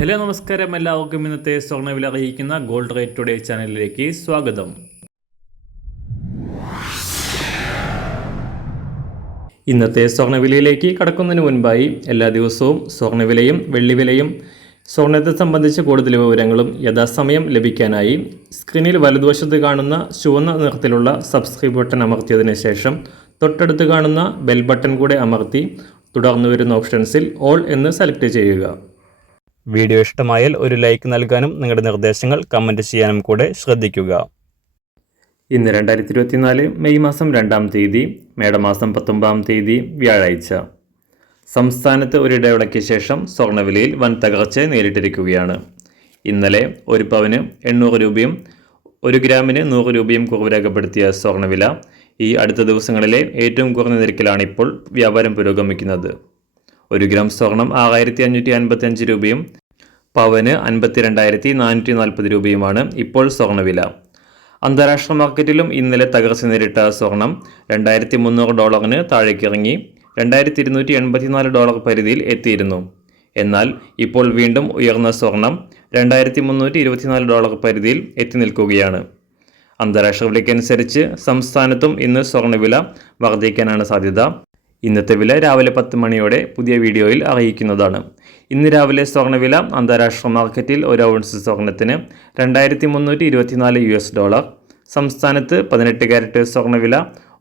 Hello നമസ്കാരം, എല്ലാവർക്കും ഇന്നത്തെ സ്വർണ്ണവില അറിയിക്കുന്ന ഗോൾഡ് റേറ്റ് ടുഡേ ചാനലിലേക്ക് സ്വാഗതം. ഇന്നത്തെ സ്വർണ്ണവിലയിലേക്ക് കടക്കുന്നതിന് മുൻപായി എല്ലാ ദിവസവും സ്വർണ്ണവിലയും വെള്ളിവിലയും സ്വർണ്ണത്തെ സംബന്ധിച്ച കൂടുതൽ വിവരങ്ങളും യഥാസമയം ലഭിക്കാനായി സ്ക്രീനിൽ വലതുവശത്ത് കാണുന്ന ചുവന്ന നിറത്തിലുള്ള സബ്സ്ക്രൈബ് ബട്ടൺ അമർത്തിയതിനു ശേഷം തൊട്ടടുത്ത് കാണുന്ന ബെൽ ബട്ടൺ കൂടെ അമർത്തി തുടർന്ന് വരുന്ന ഓപ്ഷൻസിൽ ഓൾ എന്ന് സെലക്ട് ചെയ്യുക. വീഡിയോ ഇഷ്ടമായാൽ ഒരു ലൈക്ക് നൽകാനും നിങ്ങളുടെ നിർദ്ദേശങ്ങൾ കമൻറ്റ് ചെയ്യാനും കൂടെ ശ്രദ്ധിക്കുക. ഇന്ന് 2024 മെയ് മാസം 2-ാം തീയതി, മേടമാസം 19-ാം തീയതി വ്യാഴാഴ്ച. സംസ്ഥാനത്ത് ഒരിടവേളയ്ക്ക് ശേഷം സ്വർണ്ണവിലയിൽ വൻ തകർച്ച നേരിട്ടിരിക്കുകയാണ്. ഇന്നലെ ഒരു പവന് 800 രൂപയും 1 ഗ്രാമിന് 100 രൂപയും കുറവ് രേഖപ്പെടുത്തിയ സ്വർണ്ണവില ഈ അടുത്ത ദിവസങ്ങളിലെ ഏറ്റവും കുറഞ്ഞ നിരക്കിലാണ് ഇപ്പോൾ വ്യാപാരം പുരോഗമിക്കുന്നത്. 1 ഗ്രാം സ്വർണം 6555 രൂപയും പവന് 52,440 രൂപയുമാണ് ഇപ്പോൾ സ്വർണ്ണവില. അന്താരാഷ്ട്ര മാർക്കറ്റിലും ഇന്നലെ തകർച്ച നേരിട്ട സ്വർണം $2,300 താഴേക്കിറങ്ങി $2,284 പരിധിയിൽ എത്തിയിരുന്നു. എന്നാൽ ഇപ്പോൾ വീണ്ടും ഉയർന്ന സ്വർണം $2,324 പരിധിയിൽ എത്തി നിൽക്കുകയാണ്. അന്താരാഷ്ട്ര വിലയ്ക്കനുസരിച്ച് സംസ്ഥാനത്തും ഇന്ന് സ്വർണ്ണവില വർദ്ധിക്കാനാണ് സാധ്യത. ഇന്നത്തെ വില രാവിലെ 10 മണിയോടെ പുതിയ വീഡിയോയിൽ അറിയിക്കുന്നതാണ്. ഇന്ന് രാവിലെ സ്വർണ്ണവില അന്താരാഷ്ട്ര മാർക്കറ്റിൽ 1 ഔൺസ് സ്വർണത്തിന് $2,324. സംസ്ഥാനത്ത് 18 കാരറ്റ് സ്വർണ്ണവില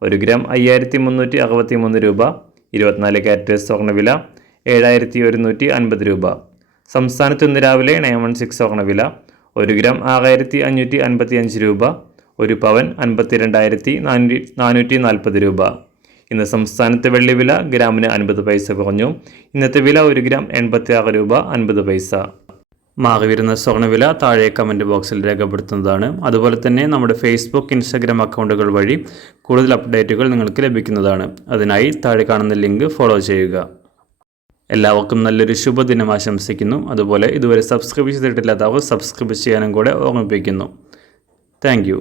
1 ഗ്രാം 5,363 രൂപ. 24 കാരറ്റ് സ്വർണ്ണവില 7,150 രൂപ. സംസ്ഥാനത്ത് ഇന്ന് രാവിലെ 916 സ്വർണ്ണവില 1 ഗ്രാം 6,555 രൂപ. 1 പവൻ 52,440 രൂപ. ഇന്ന് സംസ്ഥാനത്ത് വെള്ളിവില ഗ്രാമിന് 50 പൈസ കുറഞ്ഞു. ഇന്നത്തെ വില 1 ഗ്രാം 86 രൂപ 50 പൈസ. മാറിവരുന്ന സ്വർണ്ണവില താഴെ കമൻറ്റ് ബോക്സിൽ രേഖപ്പെടുത്തുന്നതാണ്. അതുപോലെ തന്നെ നമ്മുടെ ഫേസ്ബുക്ക്, ഇൻസ്റ്റാഗ്രാം അക്കൗണ്ടുകൾ വഴി കൂടുതൽ അപ്ഡേറ്റുകൾ നിങ്ങൾക്ക് ലഭിക്കുന്നതാണ്. അതിനായി താഴെ കാണുന്ന ലിങ്ക് ഫോളോ ചെയ്യുക. എല്ലാവർക്കും നല്ലൊരു ശുഭദിനം ആശംസിക്കുന്നു. അതുപോലെ ഇതുവരെ സബ്സ്ക്രൈബ് ചെയ്തിട്ടില്ലാത്തവർ സബ്സ്ക്രൈബ് ചെയ്യാനും കൂടെ ഓർമ്മിപ്പിക്കുന്നു. താങ്ക്